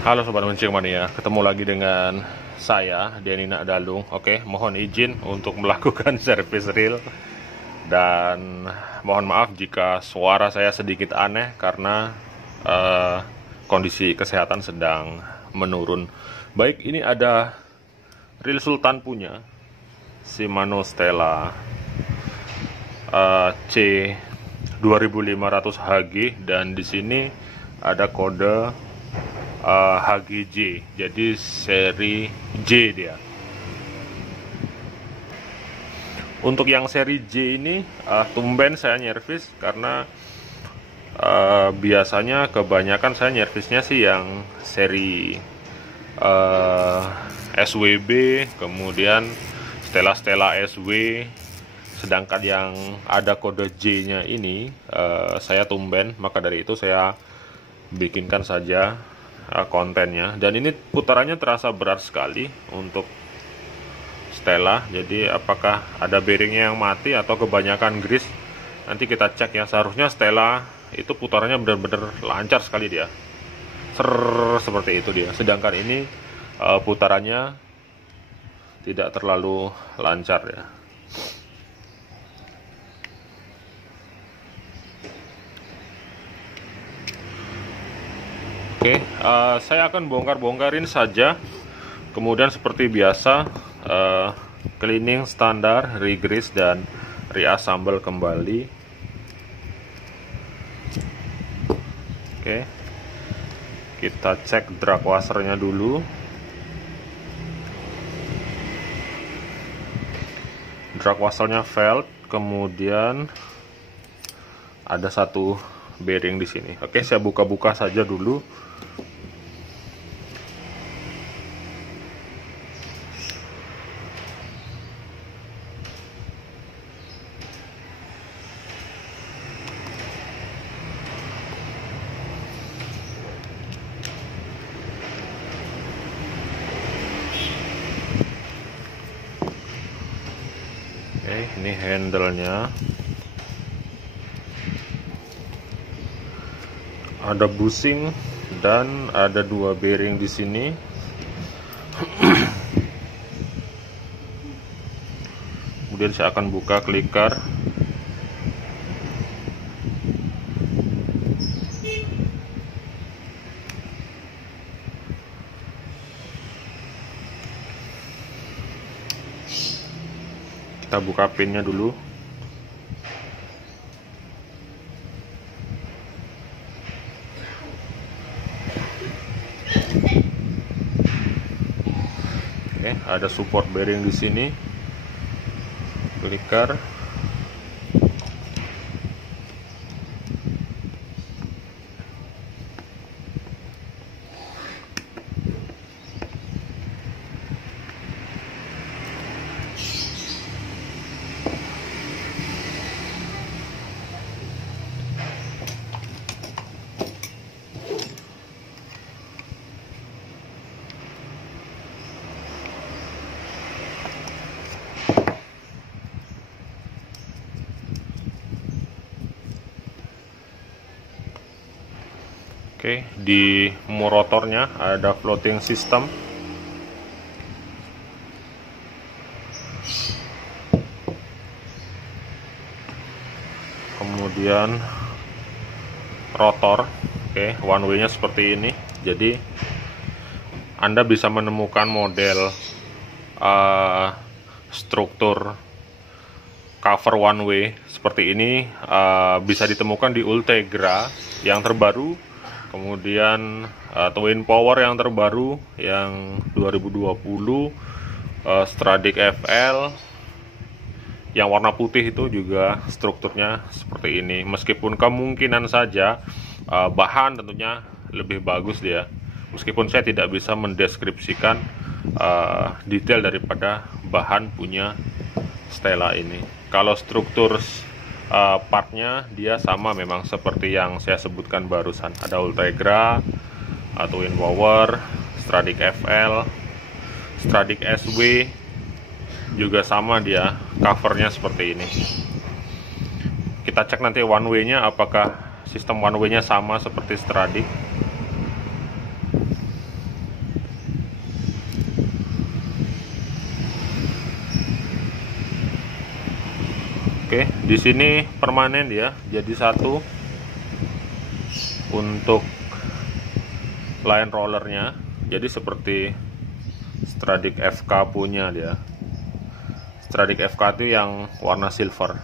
Halo Sobat Mencing Mania, ketemu lagi dengan saya, Denny Nakdalung. Oke, mohon izin untuk melakukan servis real. Dan mohon maaf jika suara saya sedikit aneh karena kondisi kesehatan sedang menurun. Baik, ini ada reel Sultan punya Shimano Stella C 2500 HG, dan di sini ada kode HGJ, jadi seri J dia. Untuk yang seri J ini tumben saya nyervis karena biasanya kebanyakan saya nyervisnya sih yang seri SWB, kemudian Stella SW. Sedangkan yang ada kode J-nya ini saya tumben, maka dari itu saya bikinkan saja kontennya. Dan ini putarannya terasa berat sekali untuk Stella. Jadi apakah ada bearingnya yang mati atau kebanyakan grease, nanti kita cek ya. Seharusnya Stella itu putarannya benar-benar lancar sekali dia, seperti itu dia. Sedangkan ini putarannya tidak terlalu lancar ya. Oke, saya akan bongkar-bongkarin saja. Kemudian seperti biasa, cleaning standar, re-grease dan reassemble kembali. Oke, kita cek drag washernya dulu. Drag washernya felt, kemudian ada satu bearing di sini. Oke, saya buka-buka saja dulu. Oke, ini handle-nya. Ada bushing dan ada dua bearing di sini. Kemudian saya akan buka clicker. Kita buka pinnya dulu. Oke, ada support bearing di sini. Clicker. Oke, di rotornya ada floating system. Kemudian rotor, oke, one way-nya seperti ini. Jadi Anda bisa menemukan model struktur cover one way seperti ini bisa ditemukan di Ultegra yang terbaru. Kemudian Twin Power yang terbaru yang 2020, Stradic FL yang warna putih itu juga strukturnya seperti ini. Meskipun kemungkinan saja bahan tentunya lebih bagus dia. Meskipun saya tidak bisa mendeskripsikan detail daripada bahan punya Stella ini. Kalau struktur partnya dia sama memang seperti yang saya sebutkan barusan. Ada Ultegra, Twin Power, Stradic FL, Stradic SW juga sama dia, covernya seperti ini. Kita cek nanti one way nya apakah sistem one way nya sama seperti Stradic. Oke, di sini permanen ya, jadi satu. Untuk line rollernya, jadi seperti Stradic FK punya dia. Stradic FK itu yang warna silver.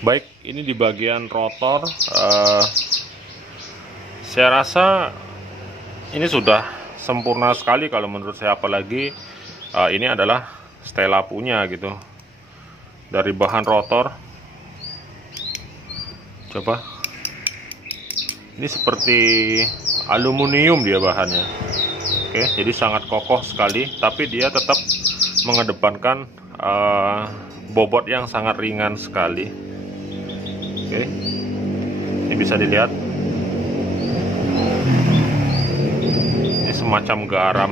Baik, ini di bagian rotor, saya rasa ini sudah sempurna sekali kalau menurut saya, apalagi ini adalah Stella punya gitu. Dari bahan rotor, coba, ini seperti aluminium dia bahannya. Oke, jadi sangat kokoh sekali, tapi dia tetap mengedepankan bobot yang sangat ringan sekali. Oke, ini bisa dilihat, ini semacam garam.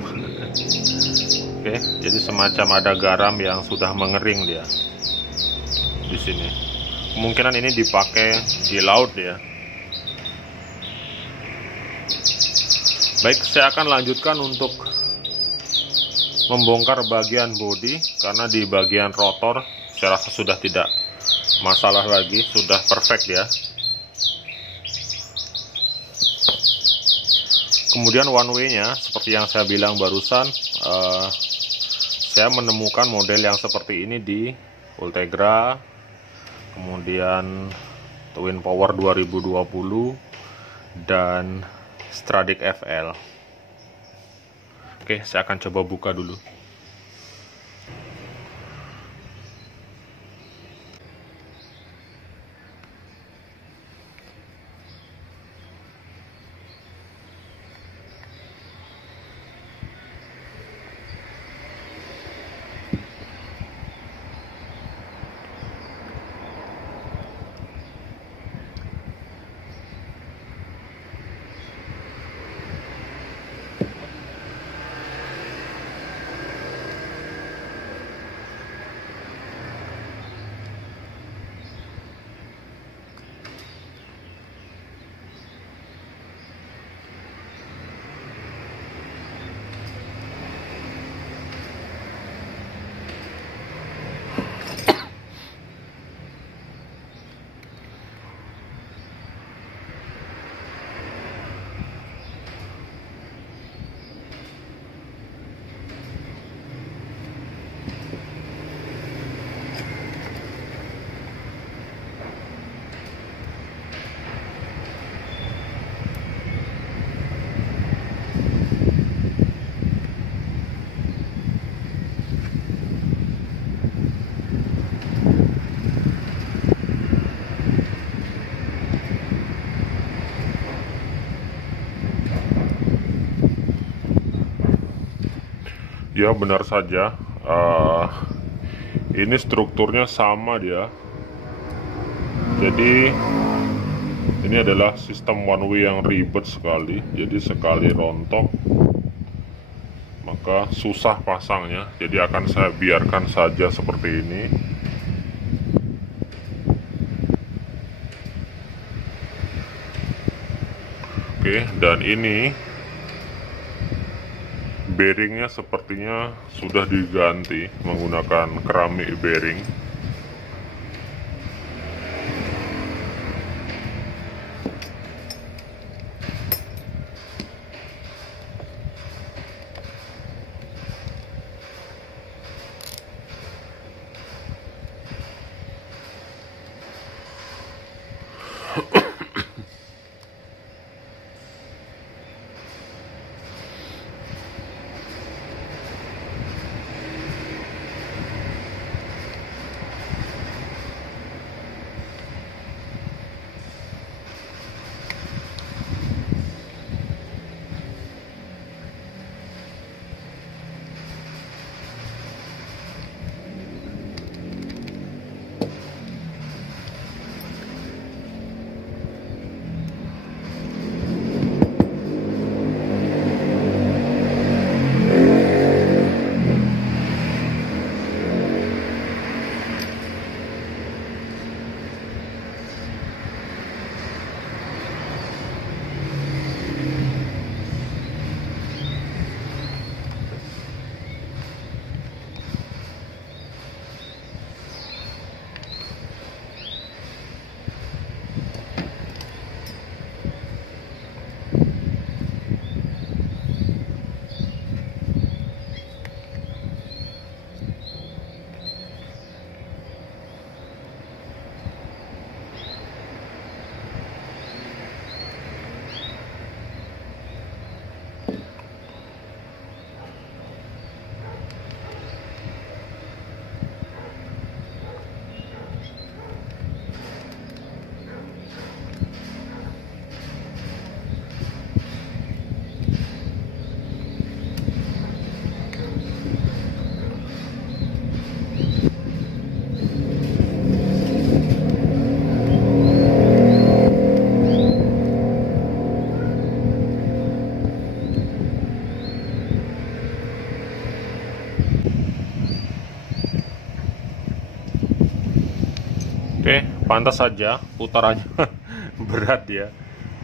Oke, jadi semacam ada garam yang sudah mengering dia di sini. Kemungkinan ini dipakai di laut ya. Baik, saya akan lanjutkan untuk membongkar bagian bodi, karena di bagian rotor saya rasa sudah tidak masalah lagi, sudah perfect ya. Kemudian one way nya seperti yang saya bilang barusan, saya menemukan model yang seperti ini di Ultegra, kemudian Twin Power 2020 dan Stradic FL. Oke, saya akan coba buka dulu. Ya benar saja, ini strukturnya sama dia. Jadi ini adalah sistem one way yang ribet sekali. Jadi sekali rontok maka susah pasangnya. Jadi akan saya biarkan saja seperti ini. Oke, dan ini bearingnya sepertinya sudah diganti menggunakan keramik bearing. Oke, pantas saja putarannya berat ya.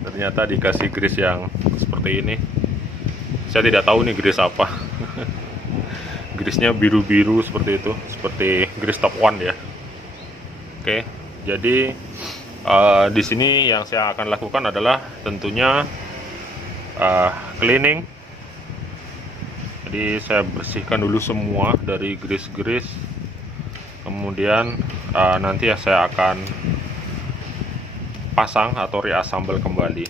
Ternyata dikasih grease yang seperti ini. Saya tidak tahu nih grease apa. Grease-nya biru-biru seperti itu, seperti grease top one ya. Oke, jadi di sini yang saya akan lakukan adalah tentunya cleaning. Jadi saya bersihkan dulu semua dari grease-grease. Kemudian nanti ya saya akan pasang atau reassemble kembali.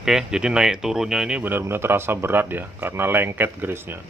Oke, jadi naik turunnya ini benar-benar terasa berat ya, karena lengket grease-nya.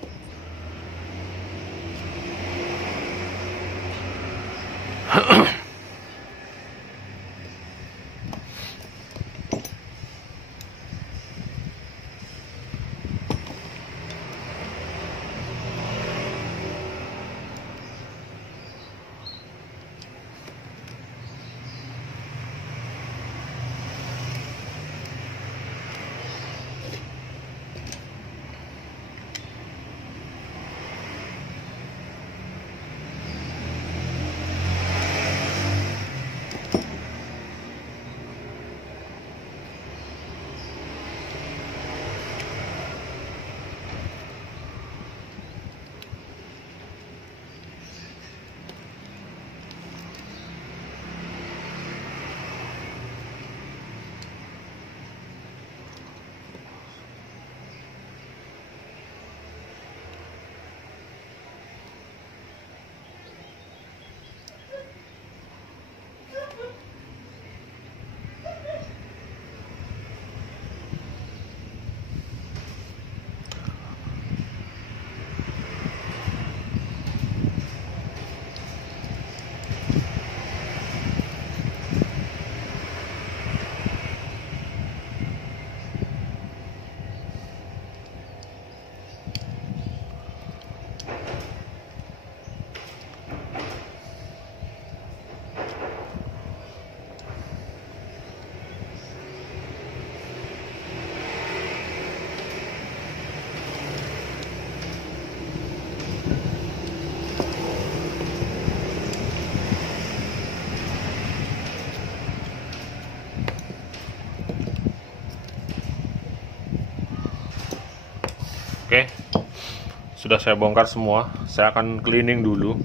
Oke, sudah saya bongkar semua. Saya akan cleaning dulu.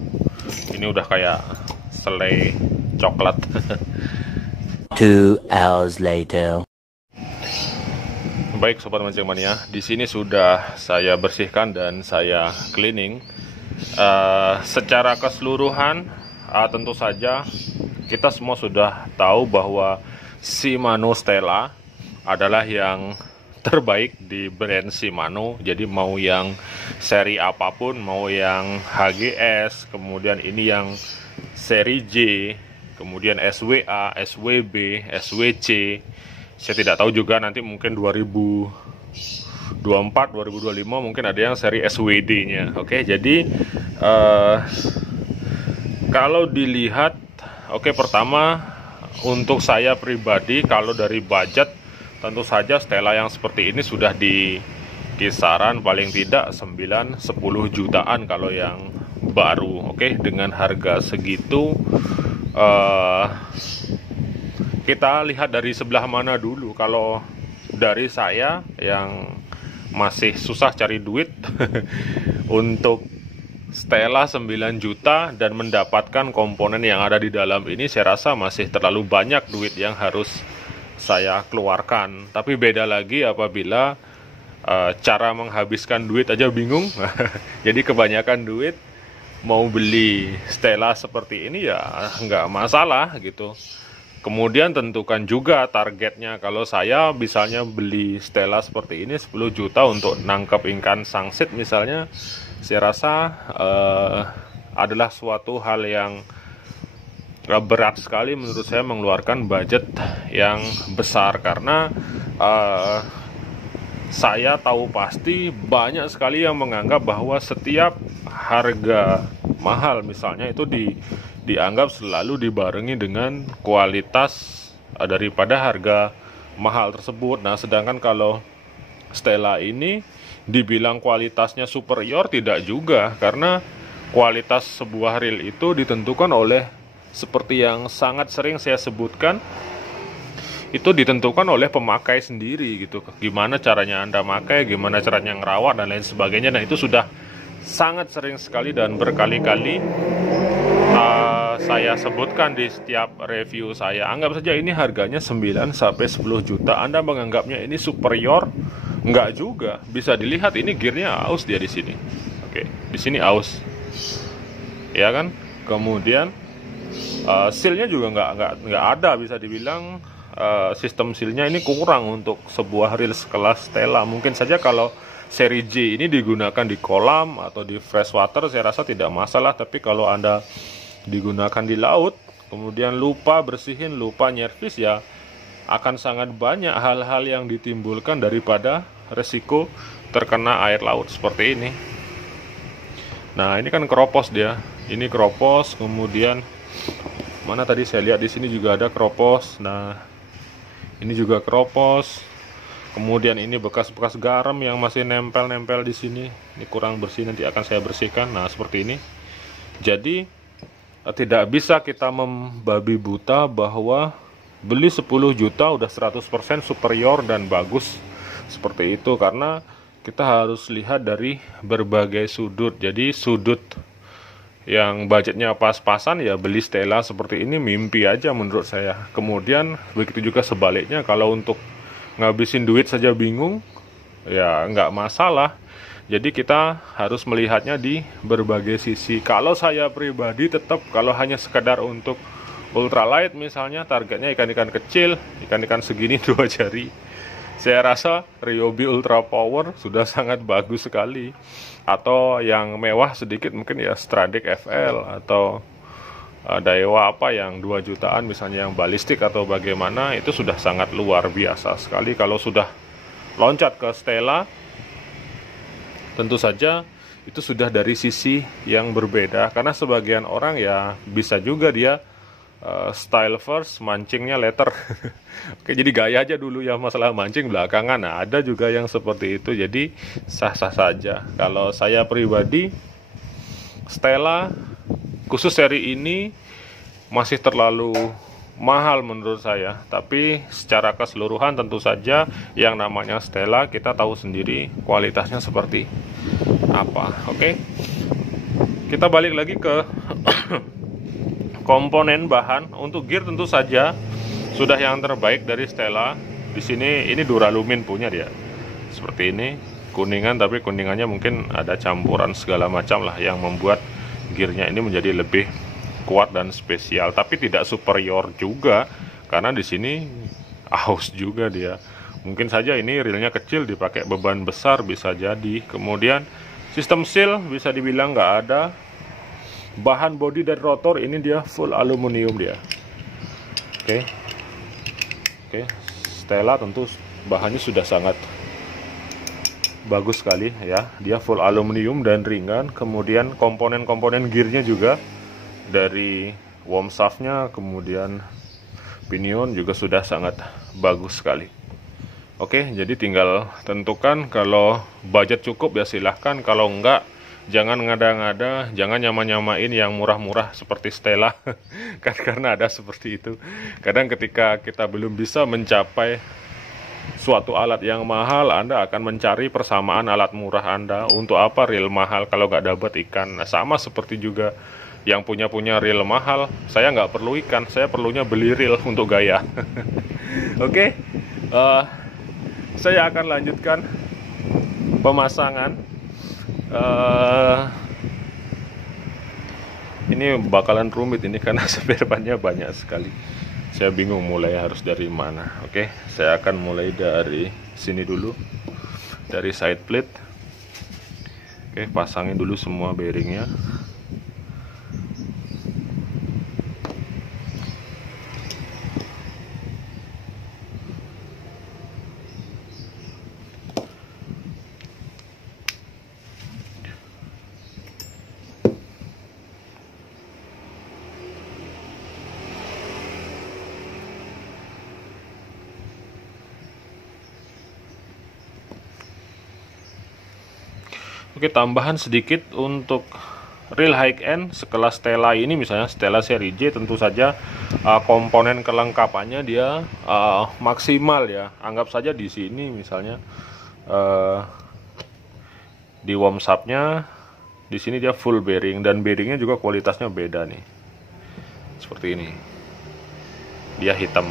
Ini udah kayak selai coklat. 2 hours later. Baik sobat mancing mania, di sini sudah saya bersihkan dan saya cleaning. Secara keseluruhan, tentu saja kita semua sudah tahu bahwa Shimano Stella adalah yang terbaik di brand Shimano. Jadi mau yang seri apapun, mau yang HGS, kemudian ini yang seri J, kemudian SWA, SWB, SWC. Saya tidak tahu juga nanti mungkin 2024, 2025 mungkin ada yang seri SWD-nya. Oke, jadi kalau dilihat, pertama untuk saya pribadi kalau dari budget tentu saja Stella yang seperti ini sudah di kisaran paling tidak 9-10 jutaan kalau yang baru. Oke, dengan harga segitu kita lihat dari sebelah mana dulu. Kalau dari saya yang masih susah cari duit untuk Stella 9 juta dan mendapatkan komponen yang ada di dalam ini, saya rasa masih terlalu banyak duit yang harus saya keluarkan. Tapi beda lagi apabila cara menghabiskan duit aja bingung. Jadi kebanyakan duit mau beli Stella seperti ini ya nggak masalah gitu. Kemudian tentukan juga targetnya. Kalau saya misalnya beli Stella seperti ini 10 juta untuk nangkep ikan sangsit misalnya, saya rasa adalah suatu hal yang berat sekali menurut saya mengeluarkan budget yang besar. Karena saya tahu pasti banyak sekali yang menganggap bahwa setiap harga mahal misalnya itu dianggap selalu dibarengi dengan kualitas daripada harga mahal tersebut. Nah, sedangkan kalau Stella ini dibilang kualitasnya superior, tidak juga, karena kualitas sebuah reel itu ditentukan oleh, seperti yang sangat sering saya sebutkan, itu ditentukan oleh pemakai sendiri gitu. Gimana caranya Anda pakai, gimana caranya ngerawat dan lain sebagainya. Nah, itu sudah sangat sering sekali dan berkali-kali saya sebutkan di setiap review saya. Anggap saja ini harganya 9-10 juta. Anda menganggapnya ini superior? Enggak juga. Bisa dilihat ini gearnya aus dia di sini. Oke, di sini aus. Ya kan? Kemudian sealnya juga nggak ada, bisa dibilang sistem sealnya ini kurang untuk sebuah reel sekelas Stella. Mungkin saja kalau seri J ini digunakan di kolam atau di freshwater saya rasa tidak masalah, tapi kalau Anda digunakan di laut kemudian lupa bersihin, lupa nyervis, ya akan sangat banyak hal-hal yang ditimbulkan daripada resiko terkena air laut seperti ini. Nah, ini kan keropos dia. Ini keropos, kemudian mana tadi saya lihat di sini juga ada keropos. Nah, ini juga keropos. Kemudian ini bekas-bekas garam yang masih nempel-nempel di sini. Ini kurang bersih, nanti akan saya bersihkan. Nah, seperti ini. Jadi tidak bisa kita membabi buta bahwa beli 10 juta udah 100% superior dan bagus seperti itu, karena kita harus lihat dari berbagai sudut. Jadi sudut yang budgetnya pas-pasan ya beli Stella seperti ini mimpi aja menurut saya. Kemudian begitu juga sebaliknya, kalau untuk ngabisin duit saja bingung, ya nggak masalah. Jadi kita harus melihatnya di berbagai sisi. Kalau saya pribadi tetap, kalau hanya sekedar untuk ultralight misalnya, targetnya ikan-ikan kecil, ikan-ikan segini 2 jari, saya rasa Ryobi Ultra Power sudah sangat bagus sekali. Atau yang mewah sedikit mungkin ya Stradic FL atau Daiwa apa yang 2 jutaan misalnya, yang balistik atau bagaimana, itu sudah sangat luar biasa sekali. Kalau sudah loncat ke Stella, tentu saja itu sudah dari sisi yang berbeda. Karena sebagian orang ya bisa juga dia style first, mancingnya later. Oke, jadi gaya aja dulu ya, masalah mancing belakangan. Nah, ada juga yang seperti itu, jadi sah-sah saja. Kalau saya pribadi, Stella khusus seri ini masih terlalu mahal menurut saya, tapi secara keseluruhan tentu saja yang namanya Stella kita tahu sendiri kualitasnya seperti apa. Oke, kita balik lagi ke komponen bahan. Untuk gear tentu saja sudah yang terbaik dari Stella. Di sini ini Duralumin punya dia, seperti ini, kuningan, tapi kuningannya mungkin ada campuran segala macam lah yang membuat gearnya ini menjadi lebih kuat dan spesial, tapi tidak superior juga karena di sini aus juga dia. Mungkin saja ini reelnya kecil dipakai beban besar, bisa jadi. Kemudian sistem seal bisa dibilang nggak ada. Bahan bodi dan rotor ini dia full aluminium dia. Oke. Stella tentu bahannya sudah sangat bagus sekali ya. Dia full aluminium dan ringan. Kemudian komponen-komponen gearnya juga dari worm shaftnya, kemudian pinion juga sudah sangat bagus sekali. Oke, jadi tinggal tentukan. Kalau budget cukup ya silahkan, kalau enggak jangan ngada-ngada, jangan nyama-nyamain yang murah-murah seperti Stella. Kan karena ada seperti itu. Kadang ketika kita belum bisa mencapai suatu alat yang mahal, Anda akan mencari persamaan alat murah Anda. Untuk apa reel mahal kalau nggak dapat ikan? Nah, sama seperti juga yang punya reel mahal, saya nggak perlu ikan, saya perlunya beli reel untuk gaya. Oke, saya akan lanjutkan pemasangan. Ini bakalan rumit ini karena spare partnya banyak sekali. Saya bingung mulai harus dari mana. Oke, saya akan mulai dari sini dulu, dari side plate. Oke, pasangin dulu semua bearingnya. Oke, tambahan sedikit untuk reel high end sekelas Stella ini, misalnya Stella seri J, tentu saja komponen kelengkapannya dia maksimal ya. Anggap saja di sini misalnya di worm shaftnya, di sini dia full bearing, dan bearingnya juga kualitasnya beda nih, seperti ini, dia hitam.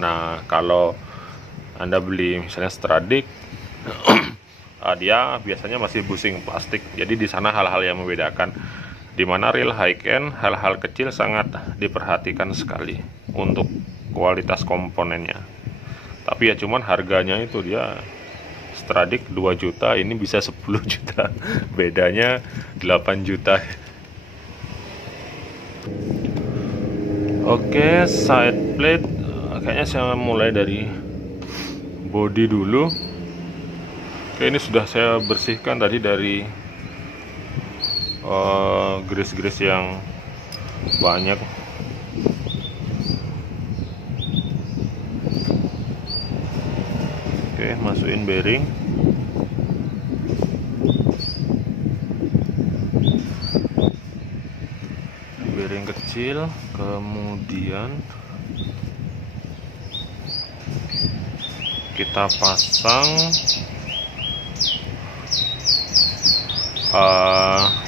Nah, kalau Anda beli misalnya Stradic, dia biasanya masih busing plastik. Jadi di sana hal-hal yang membedakan. Dimana reel high end, hal-hal kecil sangat diperhatikan sekali untuk kualitas komponennya. Tapi ya cuman harganya itu, dia Stradic 2 juta, ini bisa 10 juta. Bedanya 8 juta. Oke, side plate kayaknya saya mulai dari body dulu. Oke, ini sudah saya bersihkan tadi dari grease-grease yang banyak. Oke, masukin bearing. Bearing kecil, kemudian kita pasang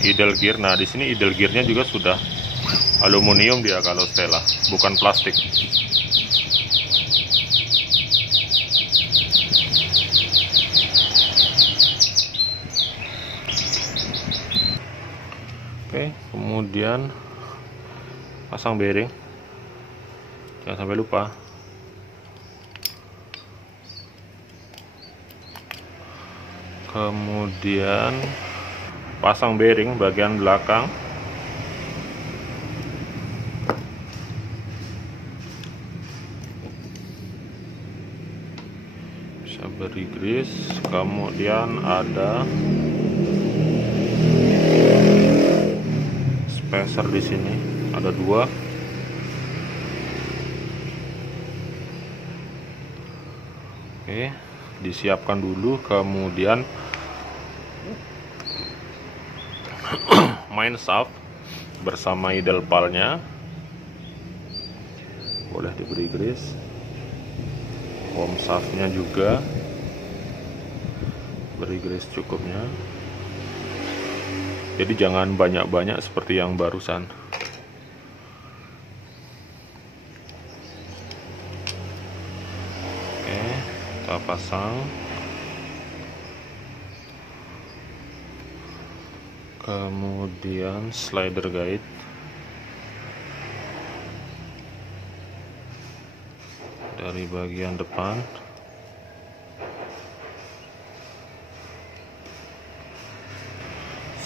idle gear. Nah, di sini idle gearnya juga sudah aluminium dia kalau Stella, bukan plastik. Oke, kemudian pasang bearing, jangan sampai lupa. Kemudian pasang bearing bagian belakang. Bisa beri grease. Kemudian ada spacer di sini, ada 2. Oke, disiapkan dulu. Kemudian main shaft bersama idle pal-nya. boleh diberi grease. Worm shaftnya juga beri grease cukupnya, jadi jangan banyak-banyak seperti yang barusan. Oke, kita pasang. Kemudian slider guide dari bagian depan.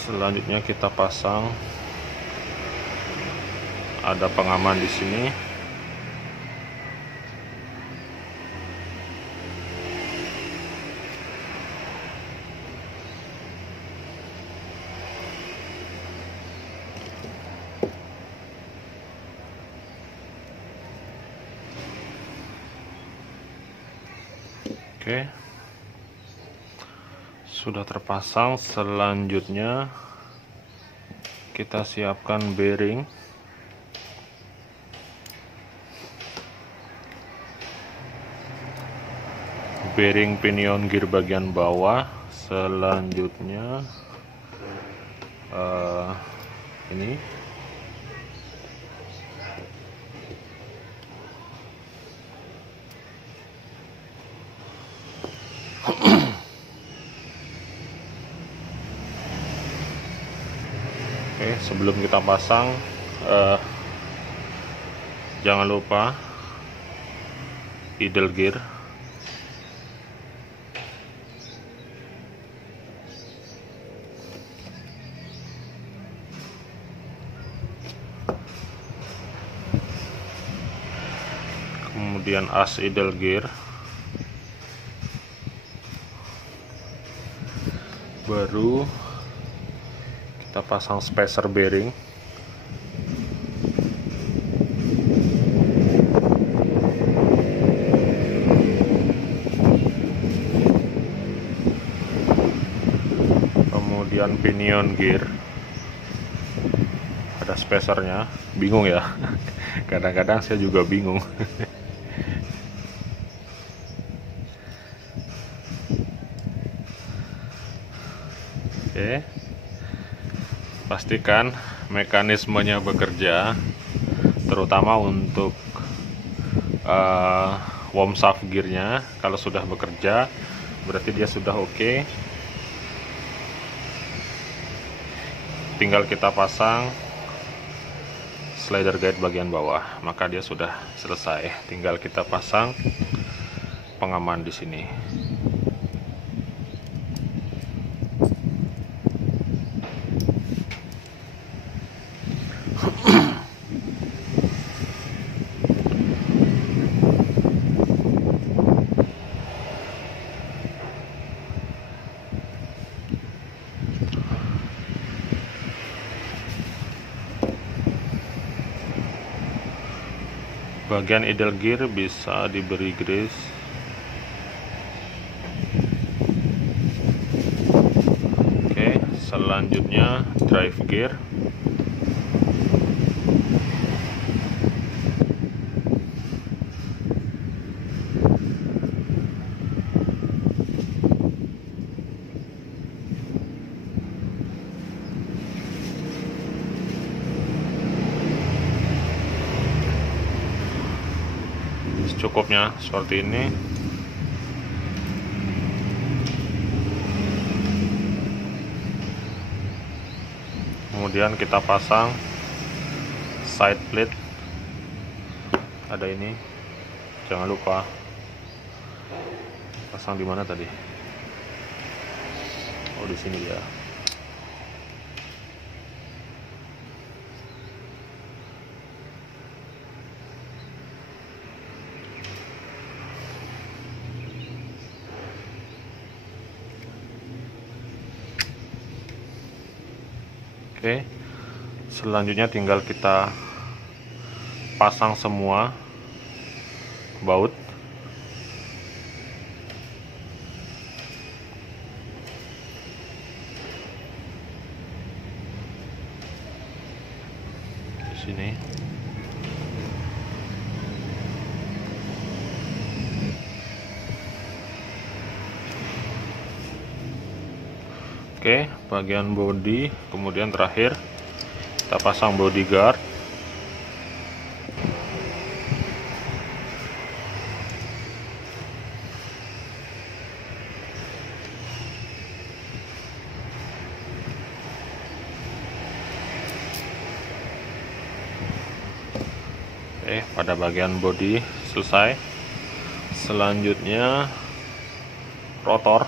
Selanjutnya kita pasang, ada pengaman di sini. Oke, sudah terpasang. Selanjutnya kita siapkan bearing. Bearing pinion gear bagian bawah. Selanjutnya ini Oke, sebelum kita pasang, jangan lupa idle gear. Kemudian as idle gear. Baru kita pasang spacer bearing. Kemudian pinion gear. Ada spacernya. Bingung ya. Kadang-kadang saya juga bingung. Oke. Pastikan mekanismenya bekerja, terutama untuk worm shaft gearnya. Kalau sudah bekerja, berarti dia sudah oke. Tinggal kita pasang slider guide bagian bawah, maka dia sudah selesai. Tinggal kita pasang pengaman di sini. Bagian idle gear bisa diberi grease. Oke, selanjutnya drive gear. Cukupnya seperti ini. Kemudian kita pasang side plate. Ada ini, jangan lupa pasang di mana tadi. Oh, di sini ya. Oke, selanjutnya tinggal kita pasang semua baut. Di sini. Oke, bagian bodi, kemudian terakhir kita pasang body guard. Oke, pada bagian bodi selesai. Selanjutnya rotor.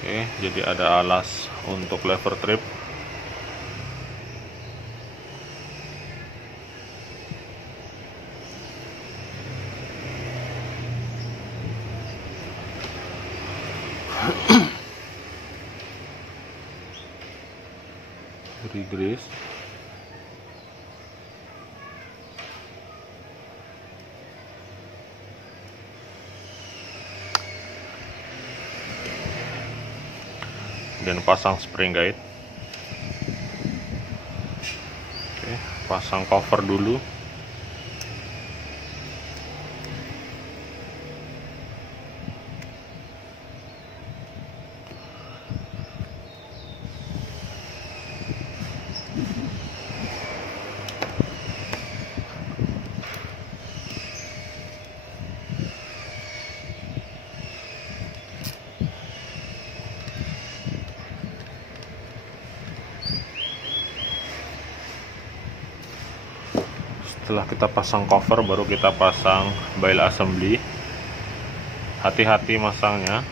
Oke, jadi ada alas untuk lever trip. Grease. Dan pasang spring guide. Oke, pasang cover dulu. Setelah kita pasang cover, baru kita pasang bail assembly. Hati-hati masangnya.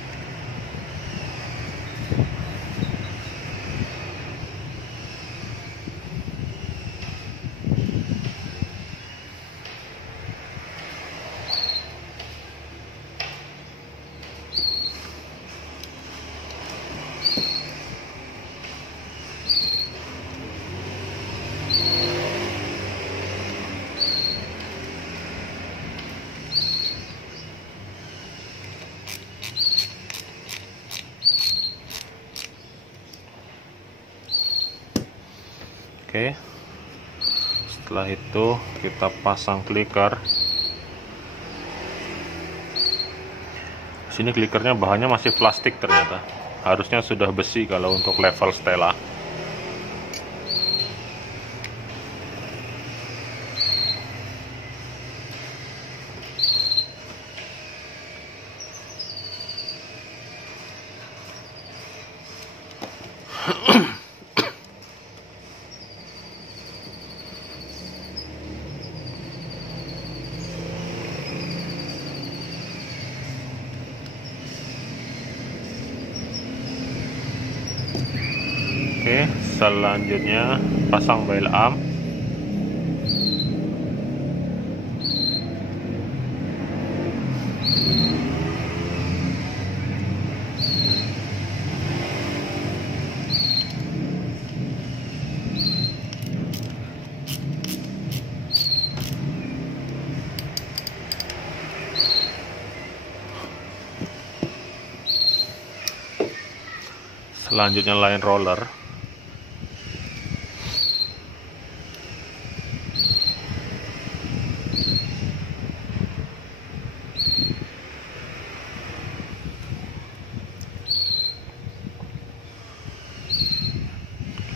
Oke, setelah itu kita pasang clicker. Sini clickernya bahannya masih plastik ternyata. Harusnya sudah besi kalau untuk level Stella. Oke, selanjutnya pasang bail arm. Selanjutnya line roller.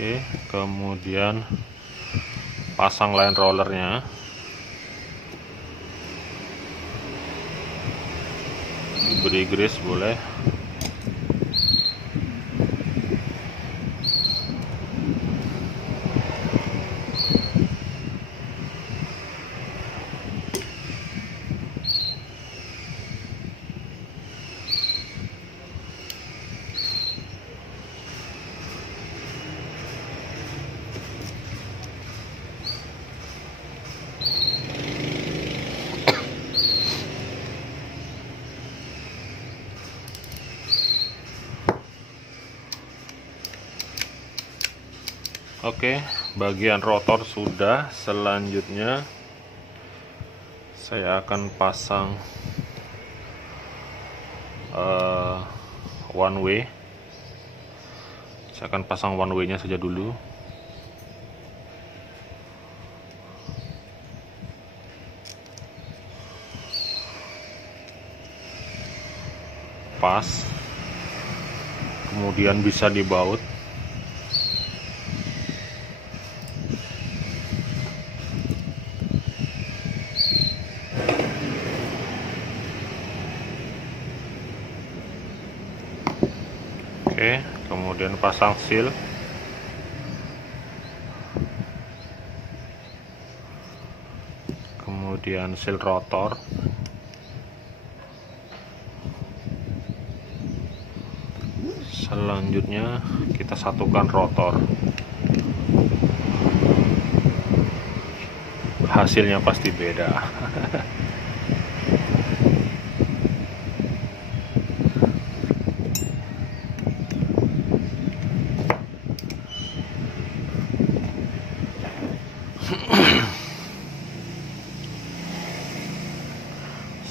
Oke, kemudian pasang line rollernya. Beri grease boleh. Oke, bagian rotor sudah. Selanjutnya saya akan pasang one way. Saya akan pasang one way nya saja dulu. Pas, kemudian bisa dibaut. Oke, kemudian pasang seal. Kemudian seal rotor. Selanjutnya kita satukan rotor. Hasilnya pasti beda.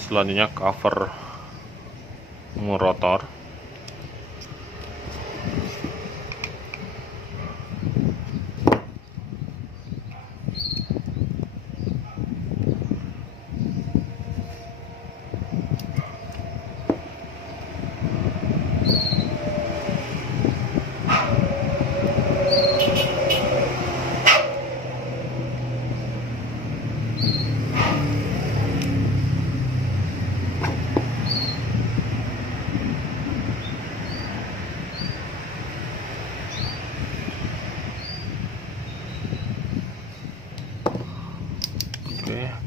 Selanjutnya cover rotor.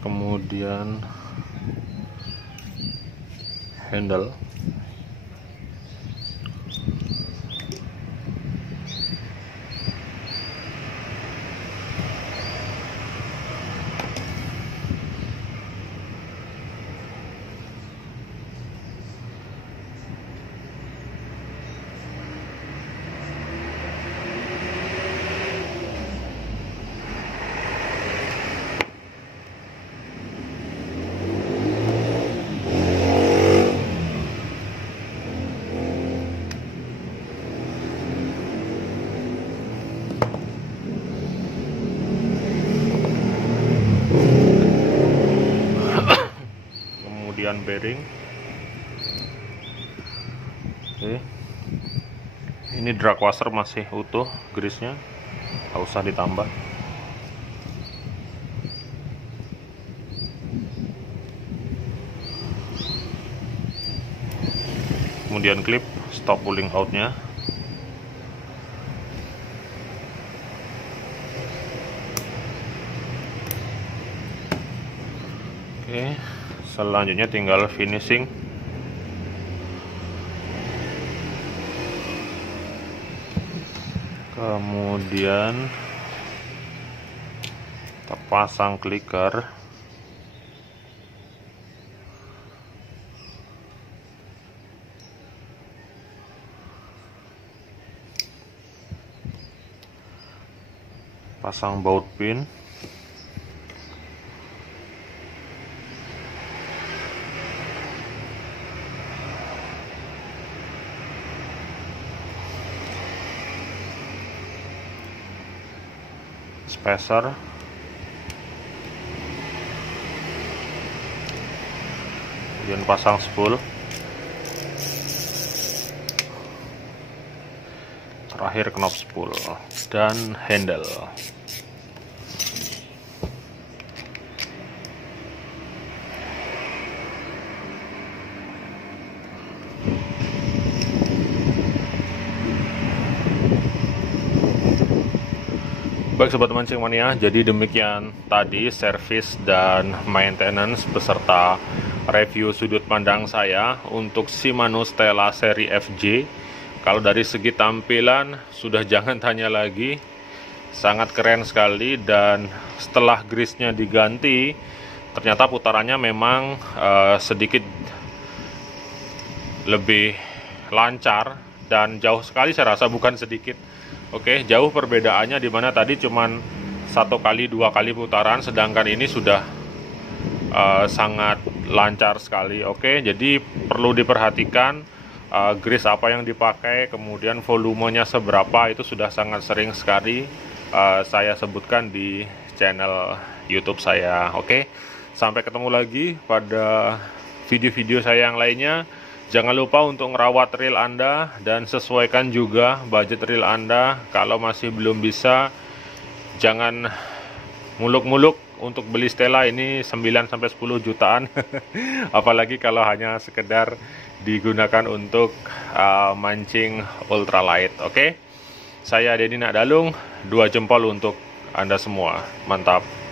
Kemudian handle. Kemudian bearing. Oke. Ini drag washer masih utuh grease-nya, nggak usah ditambah. Kemudian klip stop pulling out-nya. Oke, selanjutnya tinggal finishing. Kemudian kita pasang clicker. Pasang baut pin. Spacer. Kemudian pasang spool. Terakhir knop spool dan handle. Baik sobat mancing mania, jadi demikian tadi servis dan maintenance beserta review sudut pandang saya untuk Shimano Stella seri FJ. Kalau dari segi tampilan sudah jangan tanya lagi, sangat keren sekali, dan setelah grease-nya diganti ternyata putarannya memang sedikit lebih lancar dan jauh sekali, saya rasa bukan sedikit. Oke, jauh perbedaannya, dimana tadi cuman 1 kali 2 kali putaran, sedangkan ini sudah sangat lancar sekali. Oke, jadi perlu diperhatikan grease apa yang dipakai, kemudian volumenya seberapa, itu sudah sangat sering sekali saya sebutkan di channel YouTube saya. Oke, sampai ketemu lagi pada video-video saya yang lainnya. Jangan lupa untuk merawat reel Anda dan sesuaikan juga budget reel Anda. Kalau masih belum bisa, jangan muluk-muluk untuk beli Stella ini 9-10 jutaan. Apalagi kalau hanya sekedar digunakan untuk mancing ultralight. Oke, saya Deddy Nakdalung, 2 jempol untuk Anda semua. Mantap.